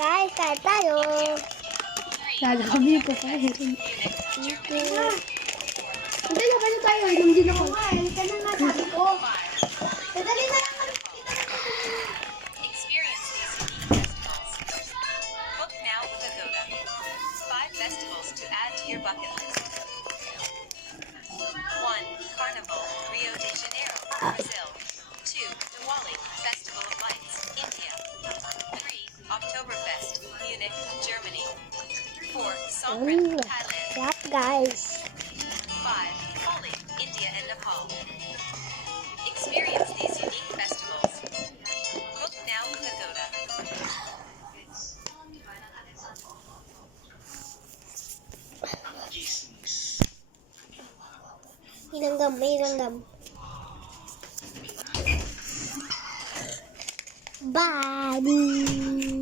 Guys, kain tayo. Lalabi ko pa eh. Hindi, labas na tayo. Inom din ako. Ika na nga, sabi ko. Dadali na lang. Experience these unique festivals. Book now with Agoda. 5 festivals to add to your bucket list. 1. Carnival, Rio de Janeiro, Brazil. 2. Diwali, Festival of Lights, India. 3. Oktoberfest, Munich, Germany. 4. Songkran, Thailand. Sarap, guys. 5. Holi, India and Nepal. Experience these unique festivals. Book now with Agoda. Ilanggam, may ilanggam. Bye.